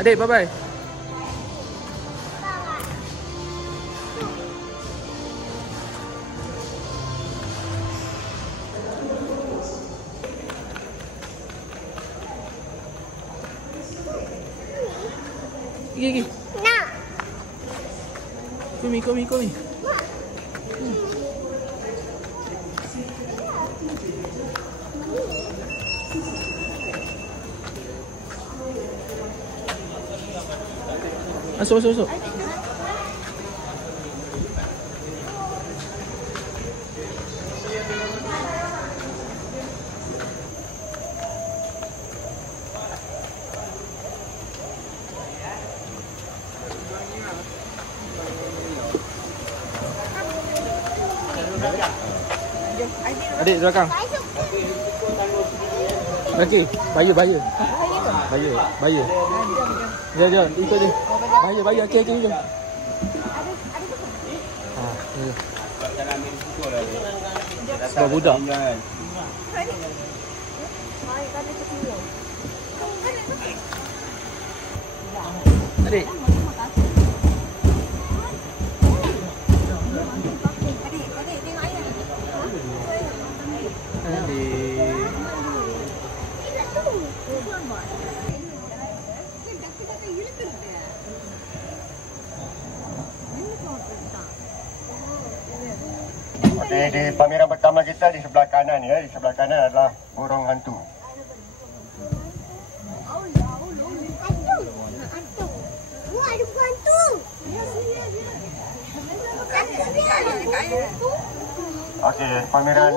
Adik, bye-bye. Gigi. Nak. Komi. Masuk. Adik belakang. Lagi, bahaya. Jom, ikut dia. Bahaya, okey, jom. Sebab budak. Adik. Okey, di pameran pertama kita di sebelah kanan ya. Di sebelah kanan adalah burung hantu. Okey, pameran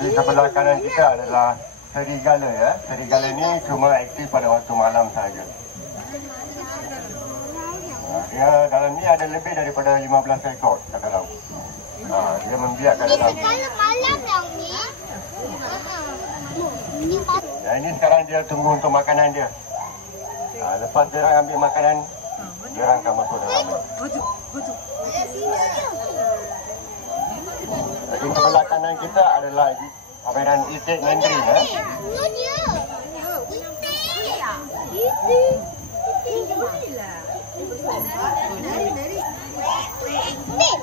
di sebelah kanan kita adalah serigala ya. Serigala ini cuma aktif pada waktu malam saja. Ya, dalam ni ada lebih daripada 15 ekor kat dalam. Dia membiarkan dalam. Kalau malam yang ni. Ya, ini sekarang dia tunggu untuk makanan dia. Lepas dia orang ambil makanan, dia orang akan masuk dalam. Jadi sebelah kanan kita adalah pameran itik Mandarin ya. Tu dia. Wait.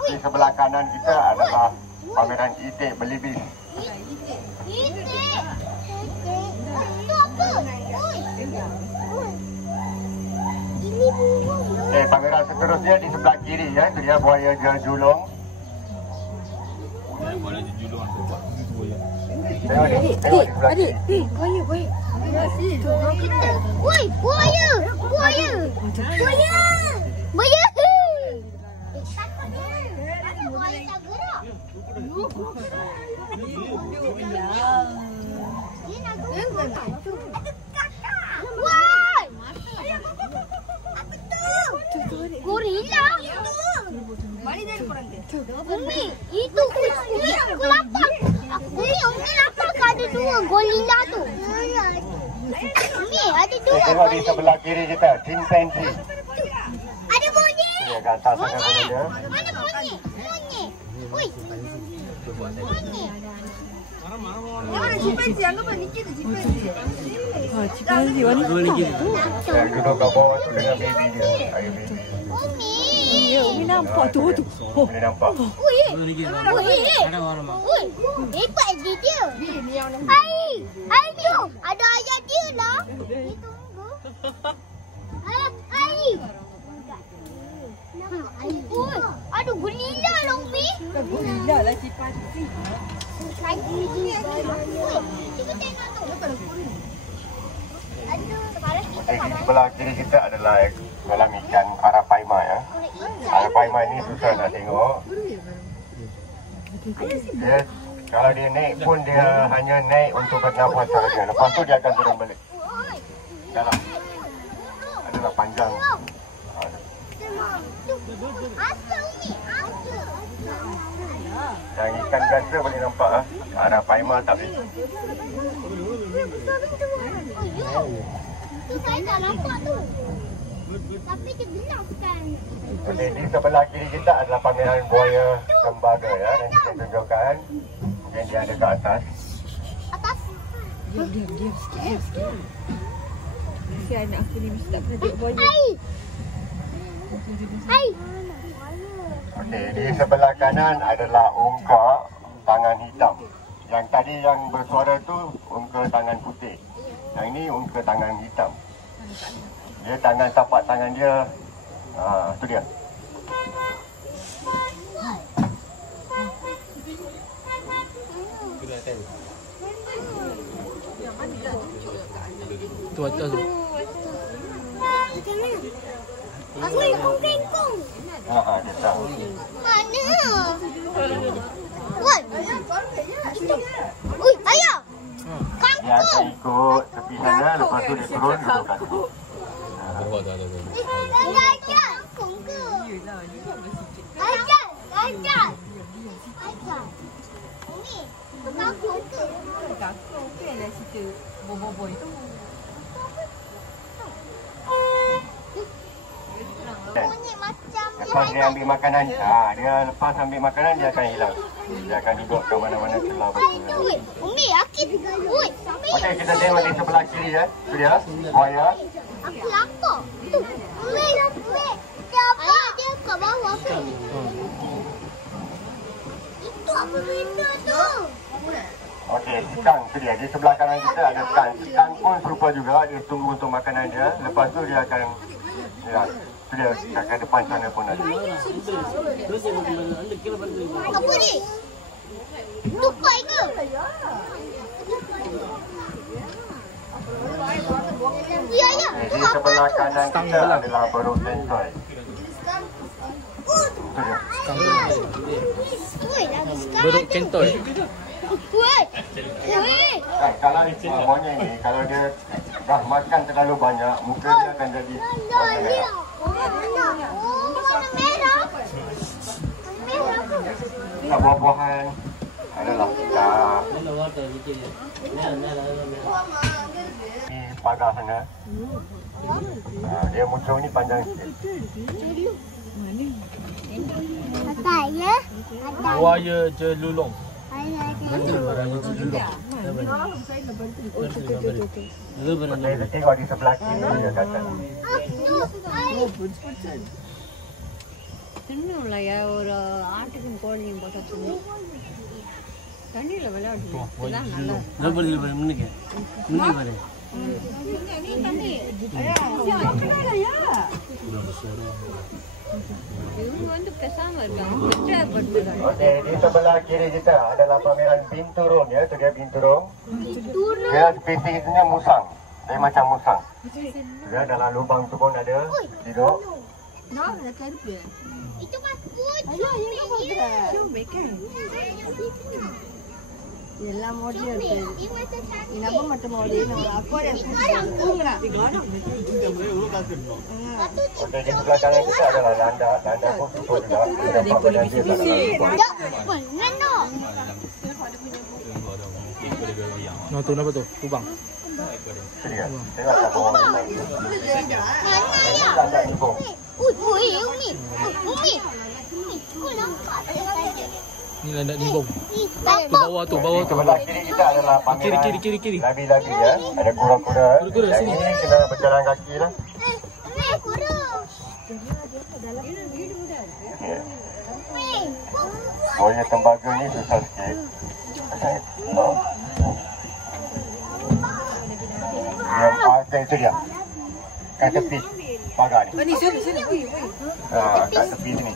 Di sebelah kanan kita adalah pameran itik belibis. Itik. Tu apa? Ini bunga. Pameran seterusnya di sebelah kiri ya. Itu dia buaya jelulung. Buaya jelulung tu buat itu buaya. Tengok di sebelah kiri. Buaya. Woi, buaya. Gorila. Umi, itu Umi aku lapar. Umi lapar ke ada dua gorila tu. Umi ada dua. Tengok di sebelah kiri kita, chimpanzee. Ada bunyi. Dia kat atas sangat bunyi dia. Mana bunyi? Oi. Bunyi. Chimpanzee warna hitam. Yang duduk kat bawah tu dengan baby dia. Ayah baby. Umi. Umi nampak tu. Boleh nampak. Oi. Hebat dia. Hai Bio. Ada ayah dia lah. Dia tunggu. Hai. Aduh, gorila lah Umi. Gorila lah chimpanzee. Cuba tengok tu. Aduh, sekarang kita Di sebelah kiri kita adalah kolam ikan Arapaima ya. Arapaima ini susah nak tengok. Dia, kalau dia naik pun dia hanya naik untuk bernafas sahaja. Lepas tu dia akan turun balik. Dalam adalah panjang. Yang ikan biasa boleh nampak Arapaima tak boleh. Tu saya tak nampak tu. Tapi dia binaskan. Okey, di sebelah kiri kita adalah pameran buaya tembaga ya. Nanti saya tunjukkan. Mungkin dia ada ke atas. Atas. Diam sikit. Si anak aku ni mesti tak pernah tengok buaya. Hai. Hai. Okey, di sebelah kanan adalah ungka tangan hitam. Yang tadi yang bersuara tu ungka tangan putih. Yang ini ungka tangan hitam. Dia tangan tapak tangan dia. Tu dia. Tu atas tu. Aku ikut kengkong. Dia tahu. Mana? Woi. Itu. Ui, ayah. Dia akan ikut tepi sana, lepas tu dia turun duduk kat situ. Ajar. Kongke. Ajar. Ini. Tukang kongke. Kakak kan lah cerita boy tu. Bunyi macam Lepas dia ambil makanan, dia lepas ambil makanan dia akan hilang. Dia akan duduk ke mana-mana celah betul. Ui, Umi, akid. Ui, sampai. Okey, kita tengok di sebelah kiri ya. Tu dia, buaya. Aku lapar. Tu. Umi. Ayah, dia ke bawah tu. Itu apa benda tu? Okey, sekang tu dia. Di sebelah kanan kita ada sekang. Sekang pun serupa juga, dia tunggu untuk makanan dia. Lepas tu dia akan tu dia kat depan sana pun ada. Apa ni? Tupai ke? Ya, ya. Di sebelah kanan kita adalah beruk tentoy. Tu dia. Ui, lagi sekarang. Beruk kentoy. Ui. Kalau monyet ni, kalau dia dah makan terlalu banyak, muka dia akan jadi warna merah. Warna merah. Buah-buahan adalah di pagar sana. Dia muncul ni panjang sikit. Apa ya? Buaya jelulong. Kita tengok di sebelah kiri dia kata. தின்னும்ல ஒரு ஆட்டுக்கும் கோழியும் போட்டா தின்னு தண்ணியில விளையாடுது இவங்க வந்து பேசாம இருக்காங்க Okey, di sebelah kiri kita adalah pameran binturong ya, tu dia binturong. Dia spesiesnya musang. Dia macam musang. Dia dalam lubang tu pun ada hidup. Itu kan kucing. எல்லாம் மோடி இருக்கு Dia macam cantik. நம்ம மட்டும் மோடி நம்ம அப்பா தூங்குறா Okey, di sebelah kanan kita adalah landak. Landak pun super juga. Ada pameran dia dalam lubang. Benar no. Nah tu apa tu? Lubang. Tu dia. Tengok kat bawah. Mana ya? Landak hibung. Ui, Umi. Umi. Kau nampak tak? Ni landak nimbong. Tak Tu bawah tu, bawah Di tu. sebelah kiri kita adalah pameran Kiri. labi-labi ya. Ada kura-kura. Kura-kura Yang sini. ini kena berjalan kaki lah. kurus. Ya. Buaya tembaga ni susah sikit. Itu dia. Kat tepi pagar ni. Ni sini. Kat tepi sini.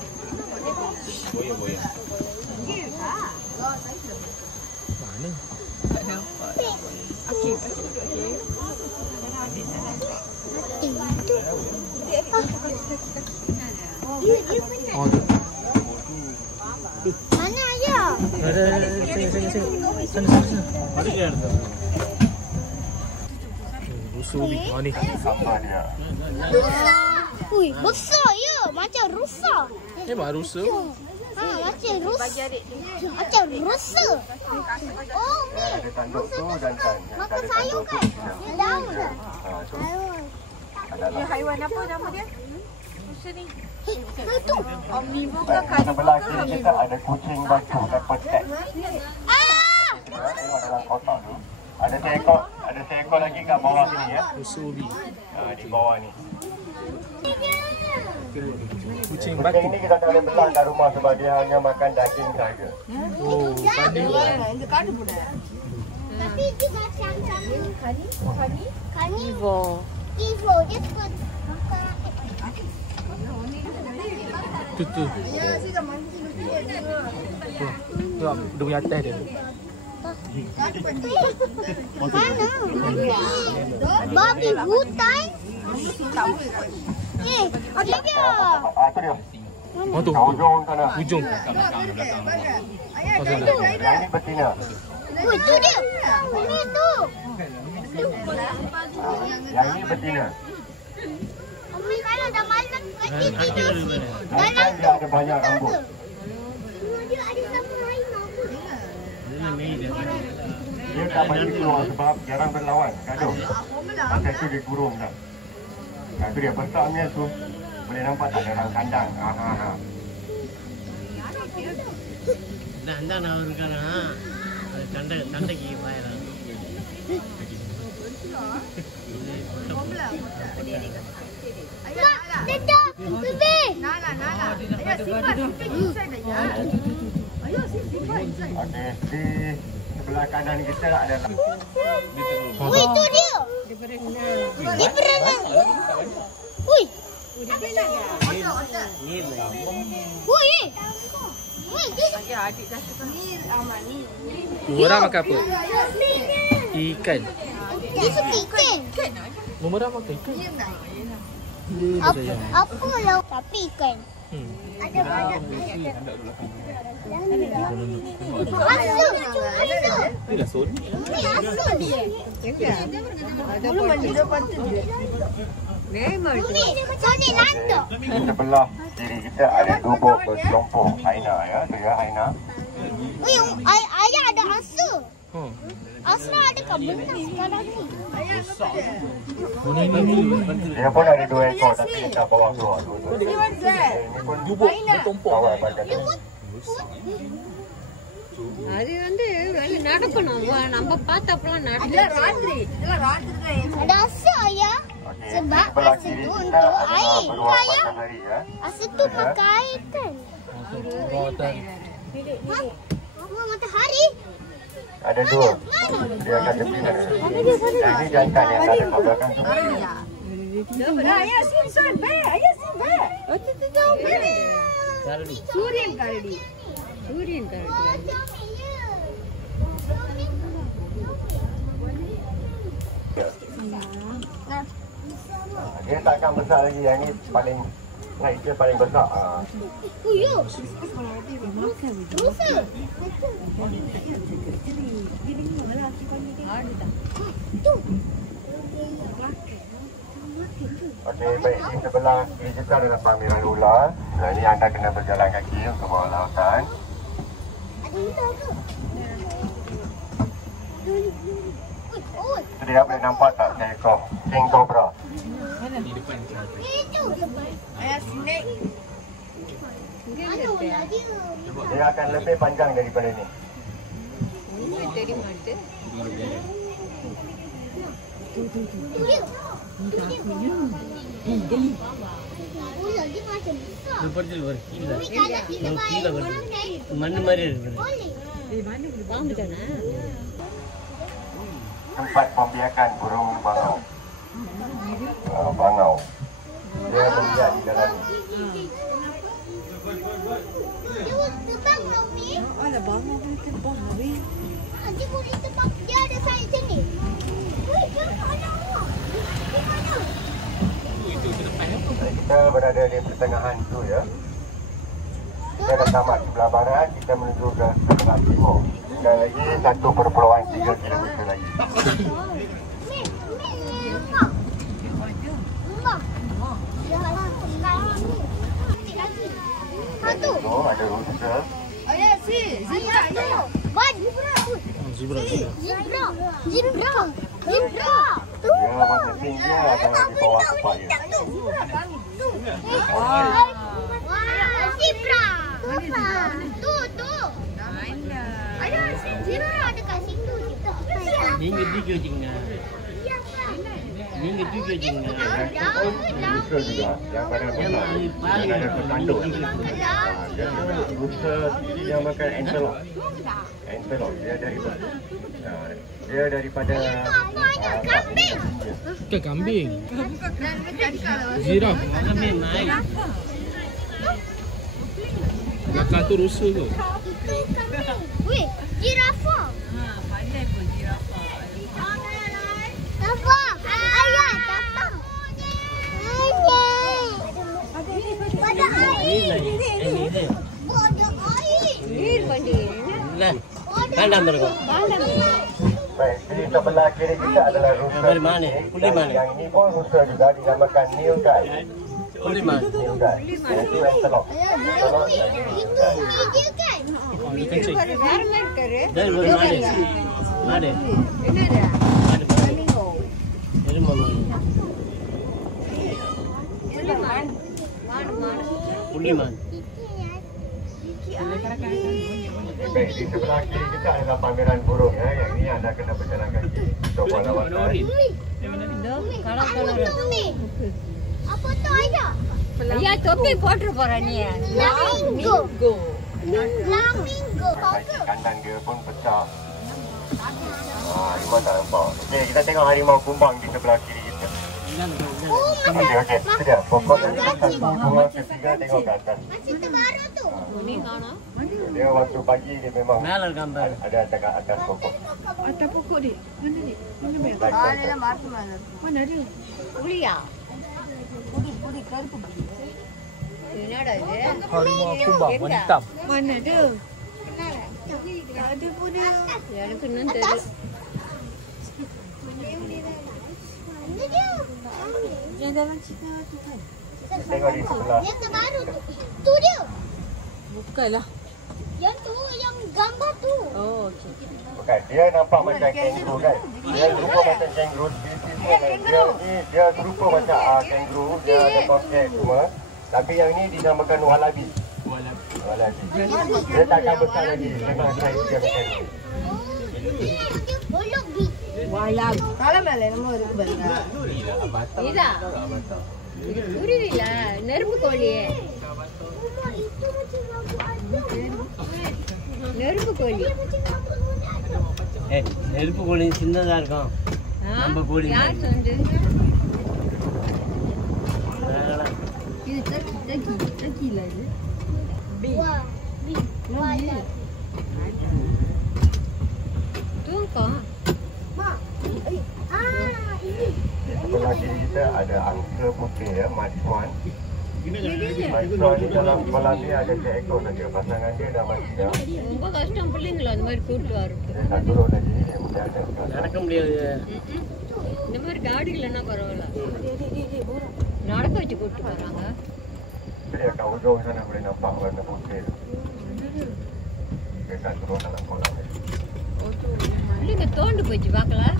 Mana? Okey. Oh tu. Mana ayah? Ada. Sana. Ada dia. Rusuh ni. Oh ni. Apa dia? Ui, besar ya. Macam rusa. Memang rusuh. Macam rusa. Macam rusa. Oh, ni. Ada tanduk tu dan kan. Maka sayur kan? Daun. adalah Haiwan apa nama dia? Kucing ni. Itu. Omnivore ke Baik, di sebelah kiri carnivore? kita ada kucing batu leopard cat. Ah! Tengok dalam kotak tu. Ada seekor lagi kat bawah sini ya. Usubi. Di bawah ni. Kucing Kucing batu. ni kita tak boleh belah kat rumah sebab dia hanya makan daging saja. Oh, kani. Tapi dia macam Carnivore. Ivo. Dia suka makan. Tu. Tu, dia punya atas dia. Mana? Babi hutan. Dia dia. Itu dia. Oh tu. Kat ujung sana. Ujung. Yang ni betina. Oh, itu dia. Ini tu. Yang ni betina. Umi kalau dah malam nanti tidur. Kan dia ada banyak rambut. Dia ada sama harimau. Dia tak bagi keluar sebab jarang berlawan. Gaduh. Pasal tu dia kurung dah. Nah, tu dia besarnya tu. Boleh nampak tak dalam kandang. அந்த நான் இருக்கானா சண்டை சண்டைக்கு போயிடலாம் Dadah, bebe. Okey, di sebelah kanan kita adalah Ui, itu dia. Dia berenang. Ui. Ui. Ui, dia Murah makan apa? Ikan. dia suka ikan. Murah makan ikan. Apa lah tapi ikan. Ada banyak. Asul. Ini dah son. Ini asul. Umi, Sony lantuk. di sebelah kiri kita ada dubuk berkelompok Haina ya. Tu ya Haina. Ui, ayah ada asul. Asal ada kat benar sekarang ni. Dia pun ada 2 ekor tapi dia tak bawa keluar. Ini pun Dubuk bertumpuk. kawan bagian dia. அது வந்து வெளிய நடக்கணும் நம்ம பார்த்தப்பலாம் நடக்கல Ada asul ayah. Okey, Sebab sebelah asul kiri tu kita untuk adalah air. beruang Ayah, matahari ya. asul tu makan air kan? Rawatan. Ha? Oh, matahari? Ada 2. Dia akan betina. Yang ni jantan yang ada kat belakang tu. சூரியன் கரடி சூரியன் கரடி Dia takkan besar lagi. Yang ni paling naik dia paling besar. Uyuh. Rusa. Tu. Okey, baik. Di sebelah kiri kita adalah pameran ular. Nah, ini anda kena berjalan kaki untuk bawah lautan. Ada ular ke? Oh, Dia boleh nampak tak seekor king cobra? itu. Mana ular dia? Dia akan lebih panjang daripada ni. ஒன்றும் தெரிய மாட்டேன் Tu dia. Ular dia macam besar. seperti luar gila Umi kalau kita gila baik வருது orang naik. மண்ணு மாதிரி இருக்குது Boleh. பாம்பு தானே Tempat pembiakan burung bangau. Bangau. Dia berbiak di dalam ni. Dia terbang ke Umi? ada bangun terbang Dia boleh terbang. Dia ada sayap macam ni. Ui, dia ada awak. Di mana? Kita berada di pertengahan tu ya. Kita dah tamat sebelah barat, kita menuju ke sebelah timur. Dan lagi 1.3 km lagi. Umi, Mak. Mak. Jalan sekarang ni. Lagi. Satu. Tu ada rooster. Ayah tu. Ban. Zebra. Zebra. Zebra. Zebra. Dia warna pink dia ada di bawah kepala. Wah, zebra. Tu. Ada zebra dekat situ juga. நீங்க தூக்கி வச்சீங்க நீங்க தூக்கி வச்சீங்க Rusa juga yang pada yang ada petanduk. Rusa dia makan antelope. Antelope dia daripada Kambing. Bukan kambing. Ziraf. kambing naik Belakang tu rusa tu. Weh, zirafa. Pandai pun zirafa. Apa? Ayah, apa? Pada air. இது Pada air. Ni pandai. இல்ல வேண்டாம் இருக்கும் Baik, di sebelah kiri kita adalah rusa. Dari mana? Pulih mana? Yang ini pun rusa juga dinamakan nilgai. Kuliman Nilgai. Itu antelope. Antelope dan nilgai. Dia kan? இது kencing Baru kerja. dari mana maடு Mana dah? மாடு எருமை புள்ளிமான் Baik, di sebelah kiri kita adalah pameran burung ya. Yang ini anda kena berjalan kaki. Coba lawatan. Apa tu ni? Apa tu ayah? Ya, topi போட்டு போற நீ. Flamingo. Kandang dia pun pecah. Harimau tak nampak. Okey, kita tengok harimau kumbang di sebelah kiri kita. Okey, sudah. Pokoknya satu, dua, ketiga tengok ke atas. Masih terbaru tu. Dia waktu pagi dia memang மேல இருக்கான் பாரு ada dekat atas pokok. Atas pokok dia. Mana ni? Mana bayar? Baik, Mana dia? Puliya. Puri கருப்பு. என்னடா இது? Harimau kumbang warna hitam. Mana dia? Ada pun dia. எனக்கு இன்னும் தெரியல. Mana dia? Yang dalam cerita tu kan. Tengok di sebelah. Yang terbaru tu. Tu dia. Bukanlah. Yang tu, yang gambar tu. Oh, okey. Bukan, dia nampak macam kangaroo kan. Dia rupa macam kangaroo. Dia rupa macam kangaroo. Dia ada toket semua. Tapi yang ni dinamakan wallaby. Wallaby. Dia takkan besar lagi. Memang saiz dia macam ni. Dia bolok big. வாலாம் தலை மேல என்னமோ இருக்கு பாருங்க இதா இது புரியல நெருப்பு கோழி Itu macam lampu ada. நெருப்பு கோழி ஏய் நெருப்பு கோழி சின்னதா இருக்கும் நம்ம கோழி யார் சொன்னது அதனால இது டக்கி இல்ல இது Wah, big. Wala. தூக்கம் Ini. Sebelah kiri kita ada angsa putih ya, Madhuan. Madhuan ni dalam kolam ni ada seekor saja. Pasangan dia dah mati dah. ரொம்ப கஷ்டம் பிள்ளைங்கள அந்த மாதிரி கூட்டு வரது Dia tak turun lagi. Dia mesti ada sekarang. நடக்க முடியாது இந்த மாதிரி காடி இல்லைன்னா பரவாயில்ல நடக்க வச்சு கூட்டு வராங்க Jadi kat ujung sana boleh nampak warna putih tu. Dia tak turun dalam kolam ni. பிள்ளைங்க தோண்டு போச்சு பார்க்கலாம்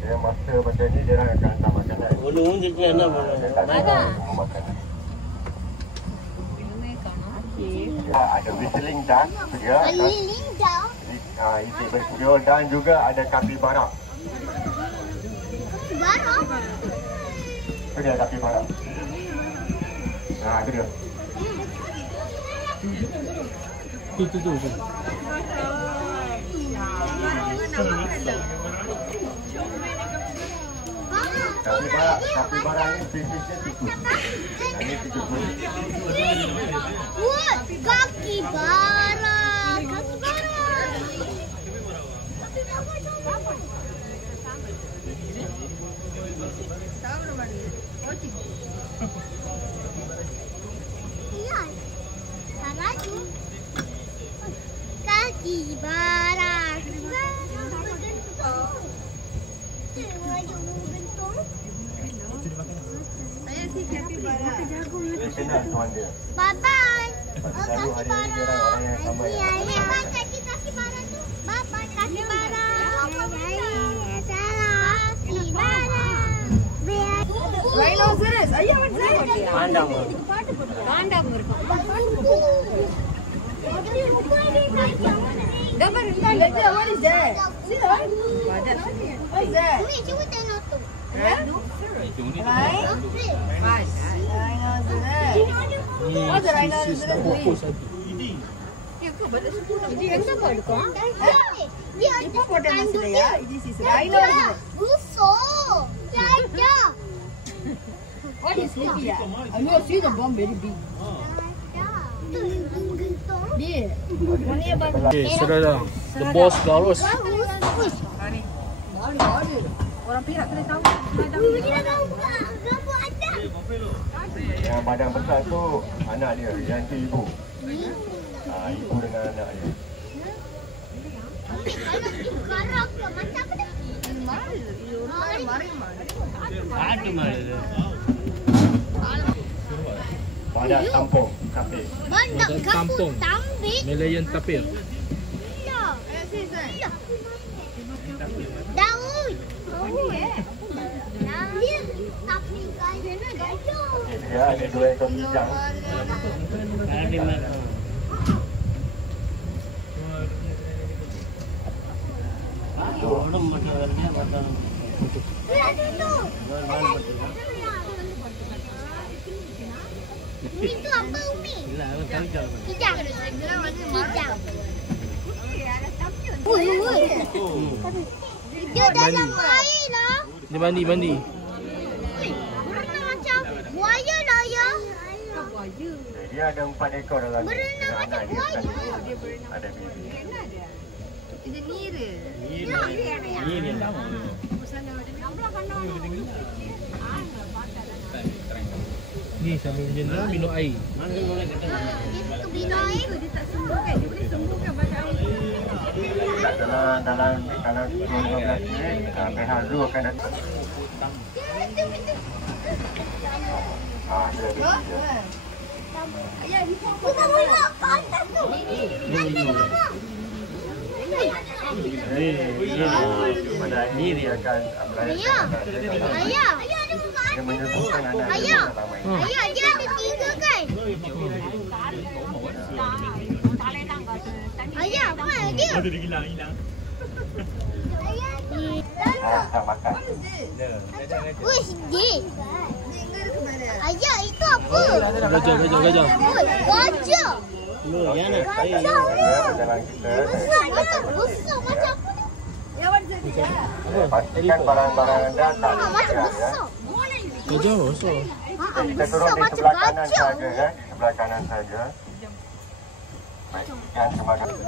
Dia masa macam ni dia akan hantar makanan. ஒண்ணு ஊஞ்சிச்சு என்ன Dia பண்ணுவோம் tak turun makanan. ஒண்ணுமே காணோம் Dia ada whistling duck tu dia. Linda. Itik bersiul dan juga ada kapibara. Baru. Tu dia kapibara. Tu dia. Tu. Kapibara ni spesiesnya tikus. Ini tikus pun. Wah, kaki bara. Kaki bara. Iya. Salah tu. Kaki bara. Dia senang tuan dia. Bye-bye. Selalu hari ni dia orang yang sama yang Kaki bara tu. Bye-bye kaki bara. Pandang. காண்டாம இருக்கும். Gambar legend, what is that? See that? What is that? Umi, cuba tengok tu. Oh, the rhinoceros. இது எங்க போடுறோம்? Dia இப்போ போட்ட மசலையா? This is rhinoceros. Russo. Raja. What is sleepy? I know, see the bomb very big. Dia. Mana yang bang? Okay, sudah dah. The boss dah urus. Orang pihak kena tahu. Dia tahu gambar ada. Yang badan besar tu anak dia, yang tu ibu. Ibu dengan anak dia. Anak ibu garang ke macam apa dah? Ada mana? Badak kampung, kafe. Bandar Badak kampung kampung. Tambik. Malayan tapir. Ya. Daun. Dia tapi gajah. Dia ada 2 ekor kijang. Ada mana? Orang macam macam. Umi tu apa Umi? Lah, tahu tak? Kijang. Kijang. Ui. Dia dalam air lah. Dia mandi. Berenang macam buaya lah ya. Dia ada 4 ekor dalam ni. Berenang Dengan macam anak dia buaya. sekali. Ada baby. Itu nira. Ini tahu. Ni sambil jenis minum air. Mana boleh kata? Dia bina air. Dia tak sembuhkan. Dia boleh sembuhkan pada air. Dalam 12 minit, pihak zoo akan datang. Dia ada dia. Ayah, ni pun Kita boleh ke atas tu. Pada akhir dia akan Ayah. Ayah. Ayah ada buka dia menyebutkan anak dia Ayah. dalam air. Ayah dia ada 3 kan? Ayah, mana dia? Tak makan. Wih, dia. Ayah, itu apa? Gajah. Wih, gajah. Ya nak. Gajah ni. Dalam kita, Besar macam apa ni? Ya, what is that? pastikan barang-barang anda tak Macam ada. besar. Gajah besar. Kita turun Besar di macam sebelah kanan gajah. saja ya. Sebelah kanan saja. Baik, sekian terima kasih.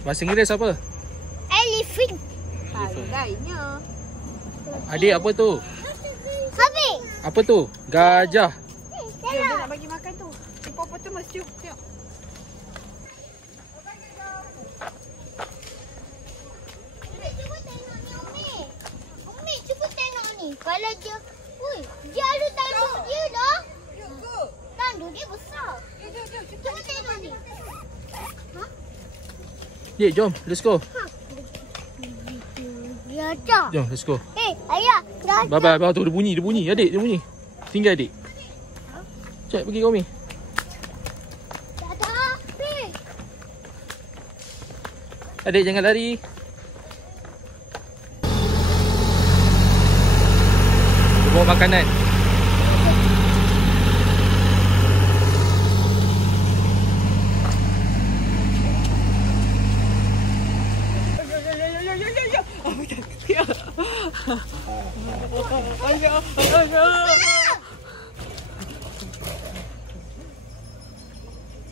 Bahasa Inggeris apa? Elephant. Harganya. Adik apa tu? Habis. Apa tu? Gajah. Dia nak bagi makan tu. Apa tu mesti tengok. Cuba tengok ni Umi. Umi cuba tengok ni. Kalau dia, dia ada tanduk dia dah. Tanduk dia besar. Cuba tengok ni. Dik, jom. Let's go. Gajah. Jom, let's go. Ayah, gajah. Bye. Tu dia bunyi. Adik, dia bunyi. Tinggal adik. Cek pergi kau Umi. Tak ada api. Adik jangan lari. Bawa makanan.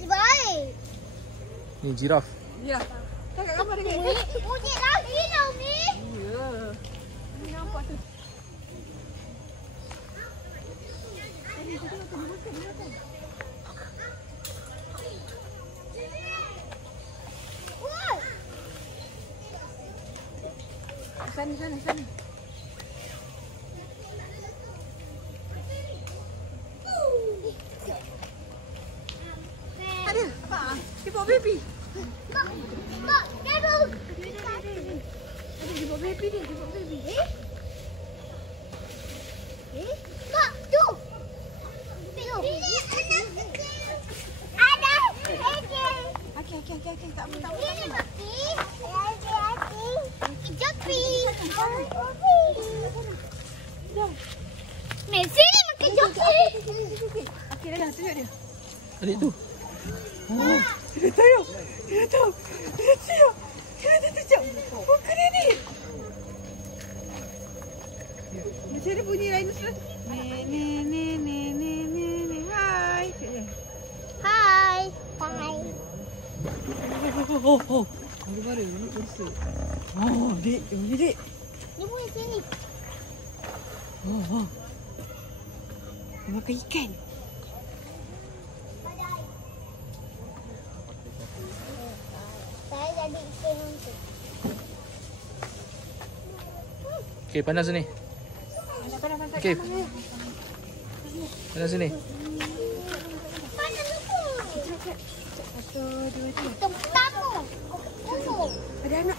Baik. Ni jiraf. Ya. Kakak gambar dia. Bunyi lagi lah, Umi. Ya. Ni nampak tu. Woi. Sana. Ada apa? Dia bawa baby. Mak, gaduh. Ada dia bawa baby dia bawa baby. Mak, tu. Ini anak kecil. Ada kecil. Okey. Tak apa. Ini Maki. Jopi. Messi ni makan jopi. Okey dah tunjuk dia. Adik tu. Oh, dia tahu. Dia tunjuk. Bukan dia ni. Macam ada bunyi lain tu. Ni. Hai. Hai. Oh. Baru baru ni kursi. Oh, dik. Ni bunyi sini. Oh. Makan ikan. Saya jadi ikan untuk. Okey, panas sini. Okey. Panas sini. Mana lupa? Satu, dua, tiga. Tamu. Kumpul. Ada anak.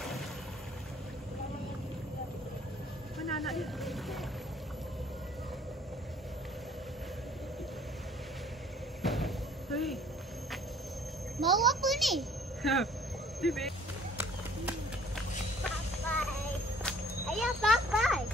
Mana anak dia? Hei. Mau apa ni? Bibik. Papai. Ayah papai.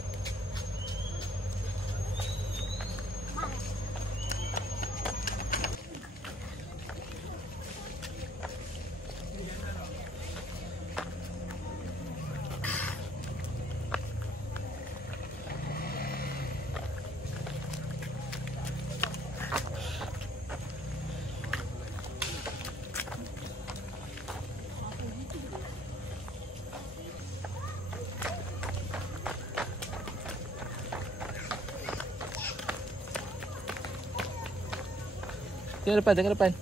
Tengok depan.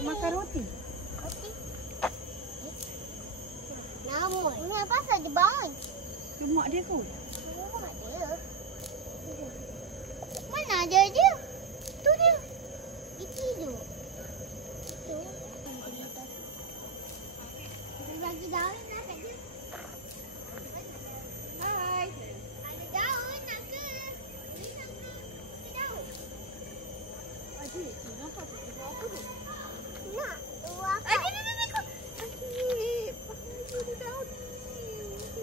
Makan roti. Namun, kenapa saja bangun? Tu mak dia kot. Mana ada dia? Tu dia. Itu tu. Bagi daun nak kat dia. Hai. Ada daun nak ke? Beli nak ke? Beli daun. Adik, nampak tu dia buat apa tu? Nak. Buat apa? Adik. Adik, pakai dia daun ni.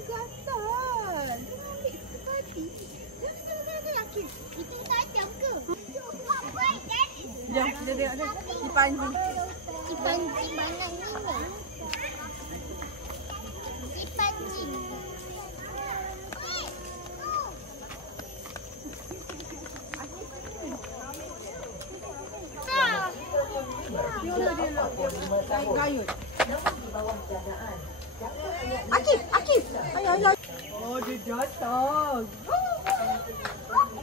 Gatal. Ambil sekali. Jangan yakin. Itu tajam ke? Buat jadi. Jom, kita tengok dia. Dipancing. Dipancing mana ni? Dipancing. Gayut. Akif. Ayah. Oh, dia datang.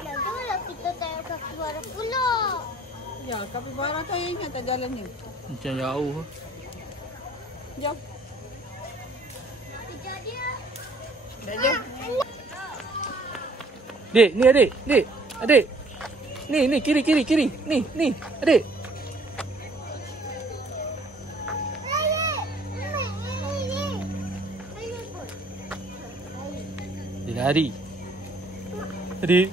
Janganlah kita tengok kapibara pula. Ya, kapibara tu yang ingat tak jalan ni. Macam jauh. Jom. Kejar dia. Dah jom. Dek, ni adik. Ni, kiri. Ni, adik. Dia lari. Adik.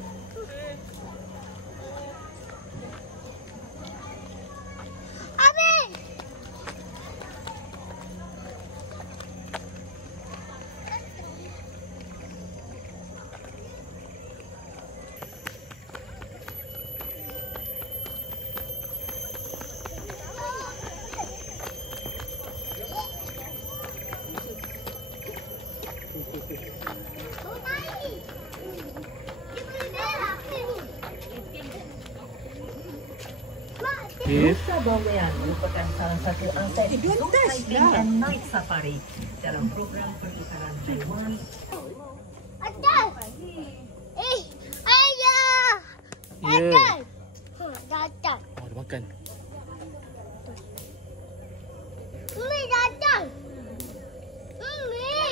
Cave. Nusa Bawean merupakan salah satu aset hiking and night safari dalam program pertukaran haiwan. Atas. Ayah. Ya. Atas. Datang. Oh, dia makan. Umi datang. Umi.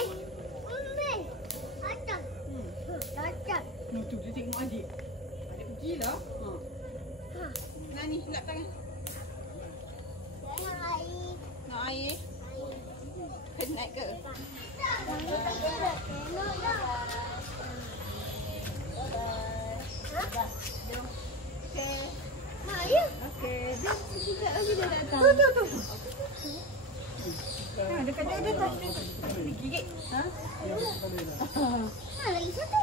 Datang. Datang. Tu dia tengok adik. Adik pergilah. Nak ni, lap tangan. Air. Nak air? Penat ke? Okey, jom sekejap lagi dia datang. Tu. Ha, dekat dia atas. Gigit. Ha? Lagi satu.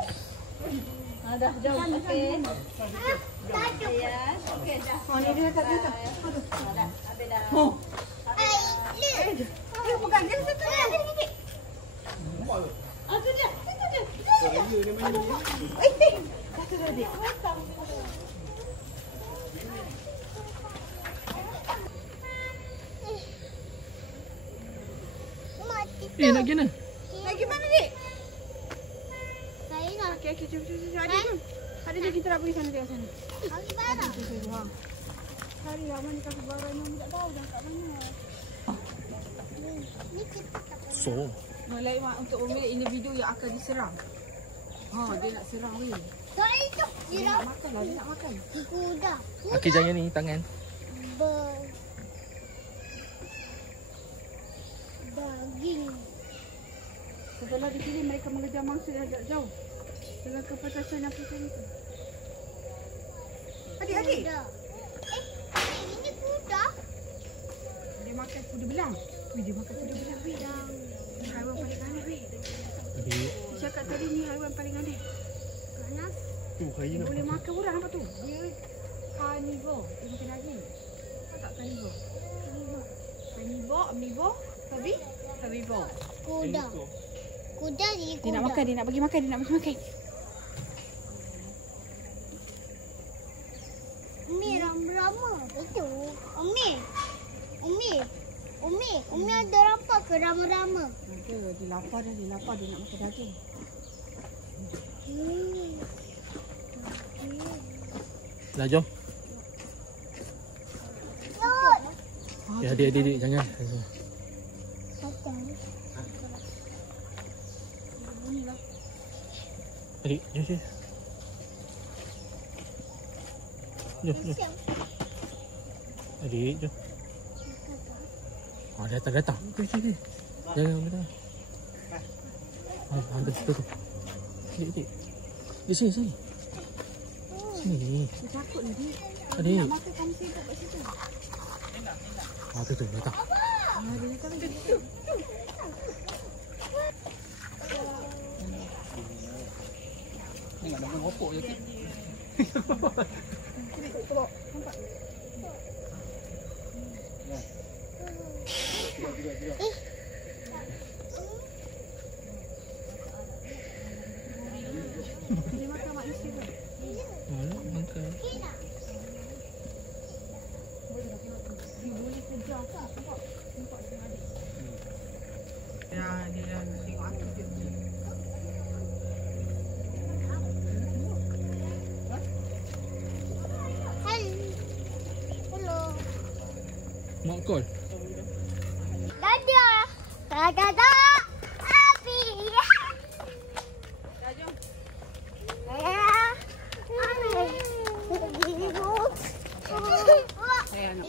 Dah, jom. Okey. Satu. Okey, dah. Oh, ni dia dekat dia. Aduh. Dah, habis dah. Oh. Air. Dia pegang dia satu dia. Dia gigit. Tu dia. Situ dia. Satu dah adik. Nak pergi mana? Lagi mana, Dik? Saya nak. Okey, jom. Adik, jom. Adik, jom kita nak pergi sana, tengok sana. Lagi mana? Cari Aman ni kasih barang yang tak tahu dah kat mana. Ni kita tak pernah. So. Mulai Mak untuk memilih individu yang akan diserang. Dia nak serang weh. Tak itu. Dia nak makan lah, dia nak makan. Kuda. Okey, jangan ni tangan. Daging. Setelah di sini mereka mengejar mangsa yang agak jauh. Dengan kepatasan yang pusat itu. Adik. Kuda. Ini kuda. Dia makan kuda belang. Dia makan kuda belang. Ni haiwan paling aneh weh. Adik. Dia cakap tadi ni haiwan paling aneh. Kenapa? Dia boleh makan orang apa tu? Dia carnivore. Dia makan daging. Tak carnivore. Omnivore. Herbivore. Kuda. Kuda ni kuda. Dia nak makan, dia nak bagi makan. Umi rama-rama. Itu. Umi ada rampak ke rama-rama? Dia lapar dah, dia nak makan daging. Dah, jom. Yut. Ya, adik, jangan. Datang. Adik, jom. Jom. Adik, jom. Datang. Okey. Jangan benda. Tu. Adik. Di sini. Sini. Dia takut ni dia. Adik. Nak makan kamu sibuk kat situ. Tu, datang. Dia datang kat situ. Tengok dah ngeropok je. Dia makan manusia tu. Makan. Dia boleh kejar ke? Nampak si adik. Ya, dia dah tengok aku je. Hello. Mak call. Dadah. Api. Dah jom. Saya nak.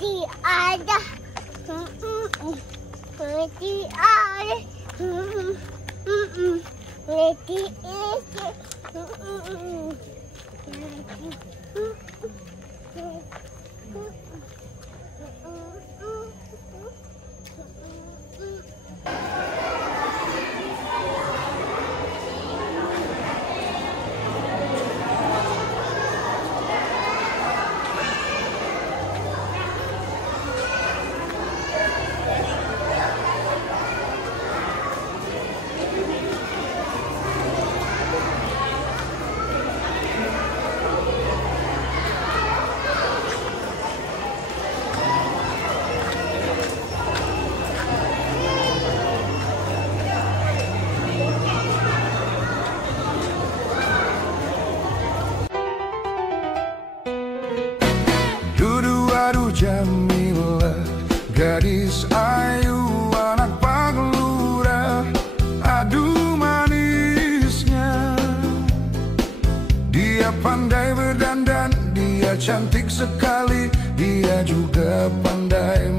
Mesti ada. Mesti ada. Mesti Jamilah, gadis ayu anak Paglura, aduh manisnya. Dia pandai berdandan, dia cantik sekali, dia juga pandai